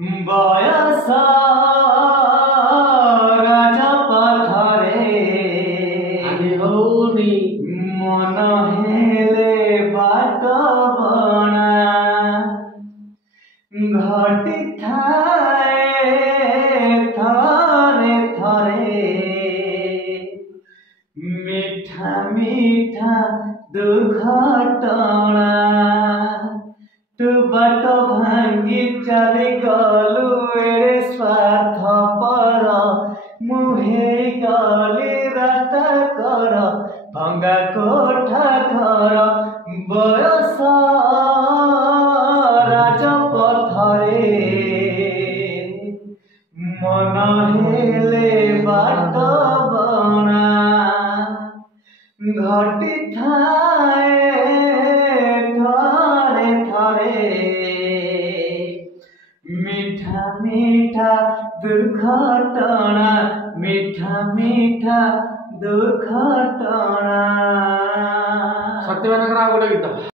बयस राजपथरे मन हेले बाट बणा घटी थाए थरे थरे मीठा मीठा दुर्घटना तू बाट भांगी चली गलु एड़े स्वार्थ पर मुहे गली रात कर भंगा कोठा घर बयस राजपथरे मन हेले बाट बणा घटी थाए थरे थरे मीठा मीठा दुर्घटना मीठा मीठा दुर्घटना। सत्यवान गीत।